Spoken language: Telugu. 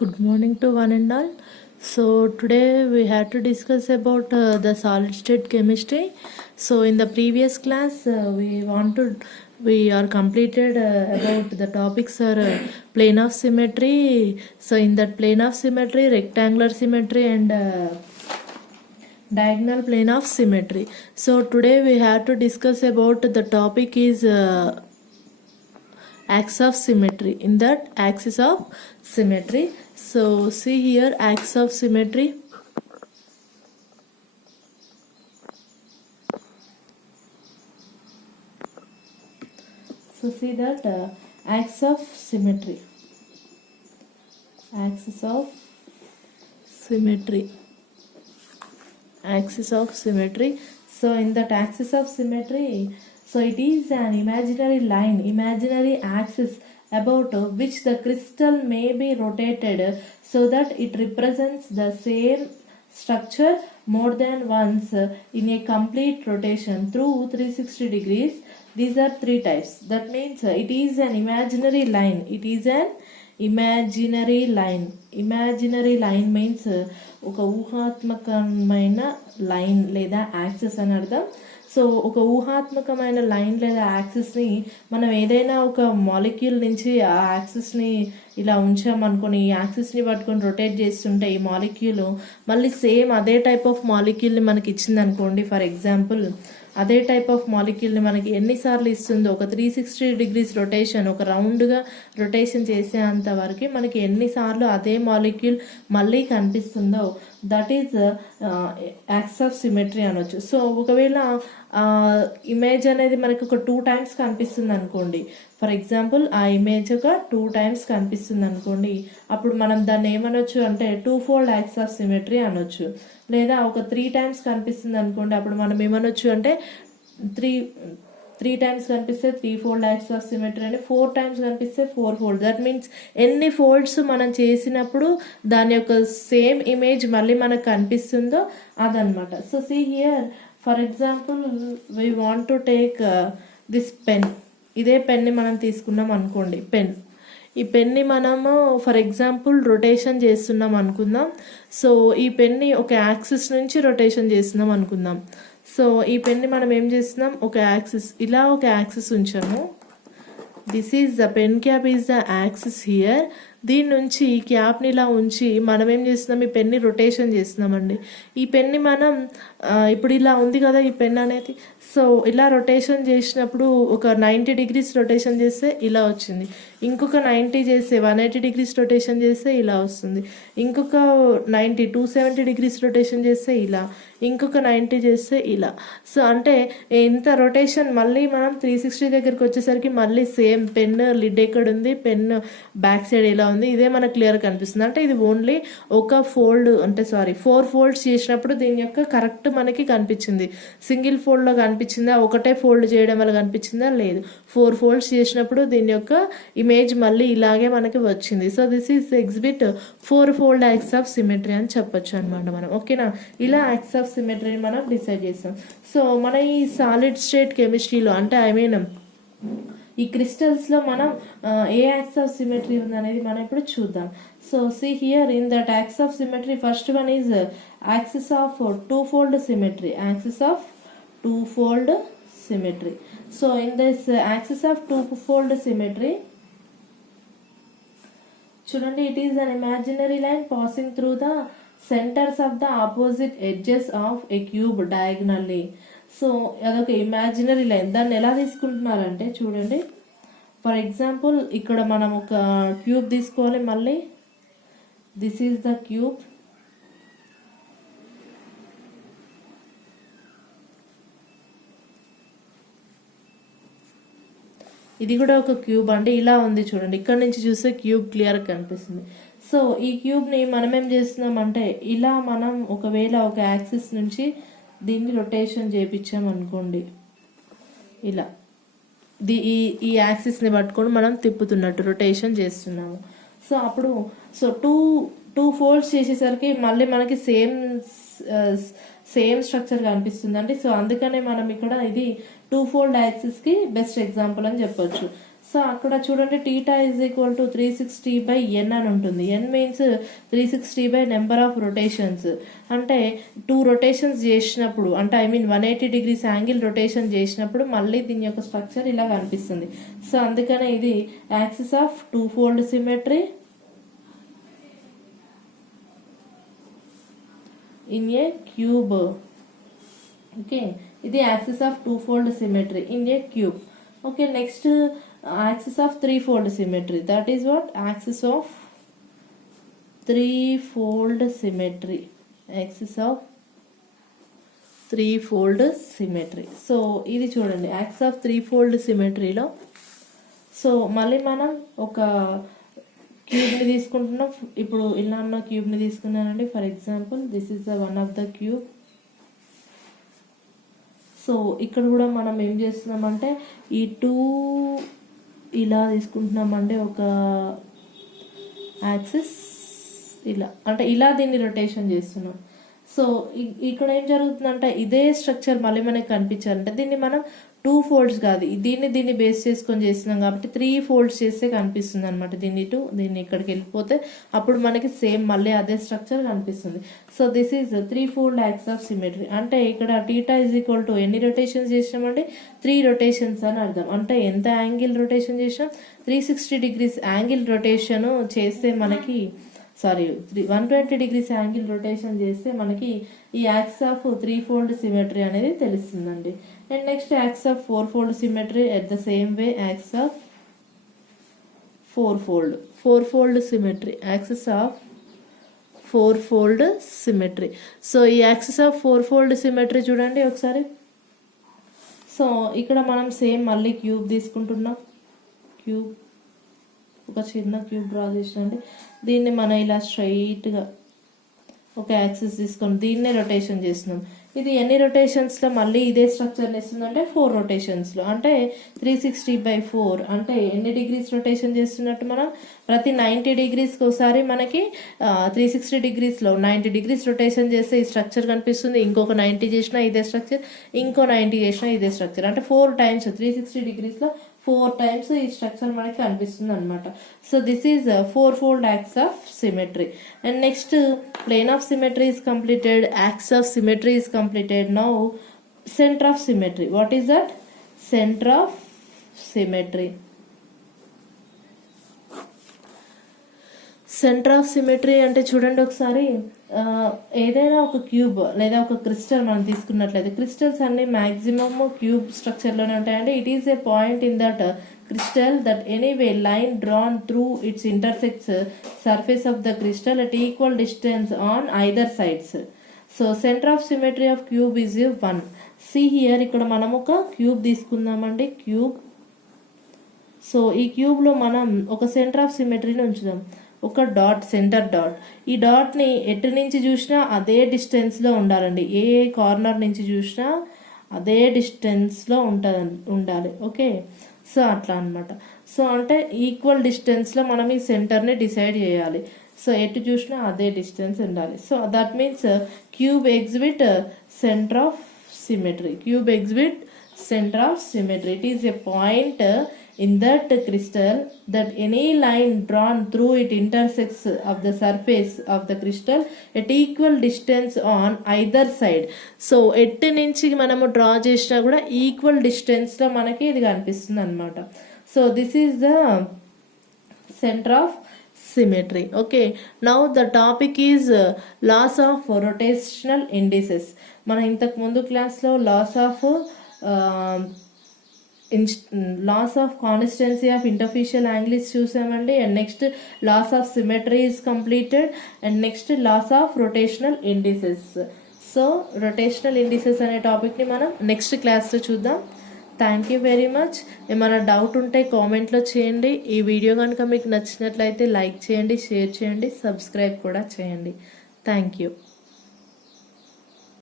Good morning to one and all. So today we had to discuss about the solid state chemistry. So in the previous class we are completed about the topics are plane of symmetry. So in that plane of symmetry, rectangular symmetry and diagonal plane of symmetry. So today we have to discuss about the topic is axis of symmetry. In that axis of symmetry, so see here axis of symmetry. So see that axis of symmetry, axis of symmetry, axis of symmetry. So in that axis of symmetry, so it is an imaginary line, imaginary axis about which the crystal may be rotated so that it represents the same structure more than once in a complete rotation through 360 degrees. These are three types. That means it is an imaginary line. It is an imaginary line. Imaginary line means ఒక ఊహాత్మకమైన లైన్ లేదా యాక్సిస్ అని అర్థం. సో ఒక ఊహాత్మకమైన లైన్ లేదా యాక్సిస్ని మనం ఏదైనా ఒక మాలిక్యూల్ నుంచి ఆ యాక్సిస్ని ఇలా ఉంచామనుకొని ఈ యాక్సిస్ని పట్టుకొని రొటేట్ చేస్తుంటే ఈ మాలిక్యూల్ మళ్ళీ సేమ్ అదే టైప్ ఆఫ్ మాలిక్యూల్ని మనకి ఇచ్చింది అనుకోండి. ఫర్ ఎగ్జాంపుల్ అదే టైప్ ఆఫ్ మాలిక్యూల్ని మనకి ఎన్నిసార్లు ఇస్తుందో ఒక 360 డిగ్రీస్ రొటేషన్, ఒక రౌండ్గా రొటేషన్ చేసేంత వరకు మనకి ఎన్నిసార్లు అదే మాలిక్యూల్ మళ్ళీ కనిపిస్తుందో that is axis of symmetry అనొచ్చు. సో ఒకవేళ ఇమేజ్ అనేది మనకి ఒక 2 టైమ్స్ కనిపిస్తుంది అనుకోండి. ఫర్ ఎగ్జాంపుల్ ఆ ఇమేజ్ ఒక 2 టైమ్స్ కనిపిస్తుంది అనుకోండి, అప్పుడు మనం దాన్ని ఏమనొచ్చు అంటే 2-fold యాక్సిస్ ఆఫ్ సిమెట్రీ అనొచ్చు. లేదా ఒక 3 టైమ్స్ కనిపిస్తుంది అనుకోండి, అప్పుడు మనం ఏమనొచ్చు అంటే 3 టైమ్స్ కనిపిస్తే 3-fold యాక్సిస్ ఆఫ్ సిమెట్రీ అని, 4 టైమ్స్ కనిపిస్తే 4-fold. దట్ మీన్స్ ఎన్ని ఫోల్డ్స్ మనం చేసినప్పుడు దాని యొక్క సేమ్ ఇమేజ్ మళ్ళీ మనకు కనిపిస్తుందో అదనమాట. So see here for example we want to take this pen. ఇదే పెన్ని మనం తీసుకున్నాం అనుకోండి, పెన్. ఈ పెన్ని మనము ఫర్ ఎగ్జాంపుల్ రొటేషన్ చేస్తున్నాం అనుకుందాం. సో ఈ పెన్ని ఒక యాక్సిస్ నుంచి రొటేషన్ చేస్తున్నాం అనుకుందాం. సో ఈ పెన్ని మనం ఏం చేస్తున్నాం, ఒక యాక్సిస్, ఇలా ఒక యాక్సిస్ ఉంచాము. This is the pen cap is the axis here. దీని నుంచి ఈ క్యాప్ని ఇలా ఉంచి మనం ఏం చేస్తున్నాం, ఈ పెన్ని రొటేషన్ చేస్తున్నామండి. ఈ పెన్ని మనం ఇప్పుడు ఇలా ఉంది కదా ఈ పెన్ అనేది. సో ఇలా రొటేషన్ చేసినప్పుడు ఒక 90 డిగ్రీస్ రొటేషన్ చేస్తే ఇలా వచ్చింది. ఇంకొక 90 చేస్తే 180 డిగ్రీస్ రొటేషన్ చేస్తే ఇలా వస్తుంది. ఇంకొక 270 డిగ్రీస్ రొటేషన్ చేస్తే ఇలా, ఇంకొక 90 చేస్తే ఇలా. సో అంటే ఎంత రొటేషన్ మళ్ళీ మనం 360 దగ్గరికి వచ్చేసరికి మళ్ళీ సేమ్ పెన్ లిడ్ ఎక్కడ ఉంది, పెన్ బ్యాక్ సైడ్ ఇలా ఉంది, ఇదే మనకు క్లియర్ కనిపిస్తుంది. అంటే ఇది ఓన్లీ ఒక ఫోల్డ్, అంటే 4 ఫోల్డ్స్ చేసినప్పుడు దీని యొక్క కరెక్ట్ మనకి కనిపించింది. సింగిల్ ఫోల్డ్లో కనిపించిందా, ఒకటే ఫోల్డ్ చేయడం వల్ల కనిపించిందా, లేదు. 4 ఫోల్డ్స్ చేసినప్పుడు దీని యొక్క ఇమేజ్ మళ్ళీ ఇలాగే మనకి వచ్చింది. So this is exhibit 4-fold axis of symmetry అని చెప్పొచ్చు అనమాట మనం. ఓకేనా, ఇలా యాక్సిస్ ఆఫ్ సిమెట్రీని మనం డిసైడ్ చేస్తాం. సో మన ఈ సాలిడ్ స్టేట్ కెమిస్ట్రీలో అంటే ఈ క్రిస్టల్స్లో మనం ఏ యాక్సిస్ ఆఫ్ సిమెట్రీ ఉందనేది మనం ఇప్పుడు చూద్దాం. So see here in that axis of symmetry first one is axis of 2-fold symmetry. Axis of 2-fold symmetry. So in this axis of 2-fold symmetry చూడండి, it is an imaginary line passing through the centres of the opposite edges of a cube diagonally. So అదొక ఇమాజినరీ లైన్. దాన్ని ఎలా తీసుకుంటున్నారంటే చూడండి, ఫర్ ఎగ్జాంపుల్ ఇక్కడ మనం ఒక క్యూబ్ తీసుకోవాలి. మళ్ళీ దిస్ ఈజ్ ద క్యూబ్. ఇది కూడా ఒక క్యూబ్ అండి, ఇలా ఉంది చూడండి. ఇక్కడ నుంచి చూస్తే క్యూబ్ క్లియర్గా కనిపిస్తుంది. సో ఈ క్యూబ్ని మనం ఏం చేస్తున్నామంటే ఇలా మనం ఒకవేళ ఒక యాక్సిస్ నుంచి దీన్ని రొటేషన్ చేయించామనుకోండి, ఇలా ఈ యాక్సిస్ని పట్టుకొని మనం తిప్పుతున్నట్టు రొటేషన్ చేస్తున్నాము. సో అప్పుడు టూ ఫోల్డ్స్ చేసేసరికి మళ్ళీ మనకి సేమ్ స్ట్రక్చర్ కనిపిస్తుంది అండి. సో అందుకనే మనం ఇక్కడ ఇది 2-fold యాక్సిస్కి బెస్ట్ ఎగ్జాంపుల్ అని చెప్పొచ్చు. సో అక్కడ చూడండి θ ఈజ్ ఈక్వల్ టు 360/n అని ఉంటుంది. n means 360 number of rotations. అంటే 2 రొటేషన్స్ చేసినప్పుడు, అంటే I mean 180 degrees angle rotation చేసినప్పుడు మళ్ళీ దీని యొక్క స్ట్రక్చర్ ఇలా కనిపిస్తుంది. సో అందుకనే ఇది axis of 2-fold symmetry in a cube. Okay, ఇది axis of 2-fold symmetry in a cube. Okay, next axis of 3-fold symmetry, that is what axis of 3-fold symmetry, axis of 3-fold symmetry. So ఇది చూడండి యాక్సిస్ ఆఫ్ 3-fold సిమెట్రీలో. సో మళ్ళీ మనం ఒక క్యూబ్ని తీసుకుంటున్నాం. ఇప్పుడు ఇలా ఉన్న క్యూబ్ని తీసుకున్నానండి. For example this is the one of the cube. So ఇక్కడ కూడా మనం ఏం చేస్తున్నామంటే ఈ 2 ఇలా తీసుకుంటున్నామంటే ఒక యాక్సిస్ ఇలా, అంటే ఇలా దీన్ని రొటేషన్ చేస్తున్నాం. సో ఇక్కడ ఏం జరుగుతుందంటే ఇదే స్ట్రక్చర్ మళ్ళీ మనకి కనిపించాలంటే దీన్ని మనం 2 folds కాదు, దీన్ని బేస్ చేసుకొని చేస్తున్నాం కాబట్టి 3 folds చేస్తే కనిపిస్తుంది అనమాట. దీన్ని ఇక్కడికి వెళ్ళిపోతే అప్పుడు మనకి సేమ్ మళ్ళీ అదే స్ట్రక్చర్ కనిపిస్తుంది. So this is 3-fold axis of symmetry. అంటే ఇక్కడ θ ఈజ్ ఈక్వల్ టు ఎన్ని రొటేషన్స్ చేసినామంటే 3 రొటేషన్స్ అని అర్థం. అంటే ఎంత యాంగిల్ రొటేషన్ చేసినాం, 360 degrees యాంగిల్ రొటేషన్ చేస్తే మనకి 120 degrees యాంగిల్ రొటేషన్ చేస్తే మనకి ఈ యాక్సిస్ ఆఫ్ 3-fold సిమెట్రీ అనేది తెలుస్తుందండి. And next axis of 4-fold symmetry at the same way axis of 4-fold symmetry, axis of 4-fold symmetry. So ఈ యాక్సిస్ ఆఫ్ 4-fold సిమెట్రీ చూడండి ఒకసారి. సో ఇక్కడ మనం సేమ్ మళ్ళీ క్యూబ్ తీసుకుంటున్నాం. ఒక చిన్న క్యూబ్ డ్రా చేసినండి. దీన్ని మనం ఇలా స్ట్రైట్గా ఒక యాక్సిస్ తీసుకొని దీన్నే రొటేషన్ చేస్తున్నాం. ఇది ఎన్ని రొటేషన్స్లో మళ్ళీ ఇదే స్ట్రక్చర్ని ఇస్తుందంటే 4 రొటేషన్స్లో. అంటే 360/4 అంటే ఎన్ని డిగ్రీస్ రొటేషన్ చేస్తున్నట్టు మనం ప్రతి 90 degreesకి ఒకసారి మనకి 360 degreesలో 90 degrees రొటేషన్ చేస్తే ఈ స్ట్రక్చర్ కనిపిస్తుంది. ఇంకొక 90 చేసినా ఇదే స్ట్రక్చర్, ఇంకో 90 చేసినా ఇదే స్ట్రక్చర్. అంటే 4 times 360 degreesలో 4 times ఈ స్ట్రక్చర్ మనకి కనిపిస్తుంది అనమాట. So this is 4-fold axis of symmetry. And next plane of symmetry is completed, axis of symmetry is completed. Now center of symmetry, what is that? Center of symmetry. Centre of symmetry అంటే చూడండి ఒకసారి, ఏదైనా ఒక క్యూబ్ లేదా ఒక క్రిస్టల్ మనం తీసుకున్నట్లయితే, క్రిస్టల్స్ అన్ని మ్యాక్సిమమ్ క్యూబ్ స్ట్రక్చర్లోనే ఉంటాయండి. It is a point in that crystal that anyway line drawn through its intersects surface of the crystal at equal distance on either sides. So center of symmetry of cube is 1. See here, ఇక్కడ మనం ఒక క్యూబ్ తీసుకుందామండి, క్యూబ్. సో ఈ క్యూబ్లో మనం ఒక సెంటర్ ఆఫ్ సిమెట్రీని ఉంచుదాం, ఒక డాట్, సెంటర్ డాట్. ఈ డాట్ని ఎటు నుంచి చూసినా అదే డిస్టెన్స్లో ఉండాలండి. ఏ కార్నర్ నుంచి చూసినా అదే డిస్టెన్స్లో ఉండాలి. ఓకే, సో అట్లా అనమాట. సో అంటే ఈక్వల్ డిస్టెన్స్లో మనం ఈ సెంటర్ని డిసైడ్ చేయాలి. సో ఎటు చూసినా అదే డిస్టెన్స్ ఉండాలి. So that means cube exhibit centre of symmetry. Cube exhibit centre of symmetry. It is a point in that crystal that any line drawn through it intersects of the surface of the crystal at equal distance on either side. So at నుంచి మనము డ్రా చేసినా కూడా ఈక్వల్ డిస్టెన్స్లో మనకి ఇది కనిపిస్తుంది అనమాట. So this is the centre of symmetry. Okay, now the topic is laws of rotational indices. మనం ఇంతకు ముందు క్లాస్లో laws of constancy of interfacial angles చూసామండి. And next laws of symmetry is completed. And next laws of rotational indices. So rotational indices అనే టాపిక్ని మనం నెక్స్ట్ క్లాస్లో చూద్దాం. Thank you very much. ఏమైనా డౌట్ ఉంటే కామెంట్లో చేయండి. ఈ వీడియో కనుక మీకు నచ్చినట్లయితే లైక్ చేయండి, షేర్ చేయండి, సబ్స్క్రైబ్ కూడా చేయండి. Thank you.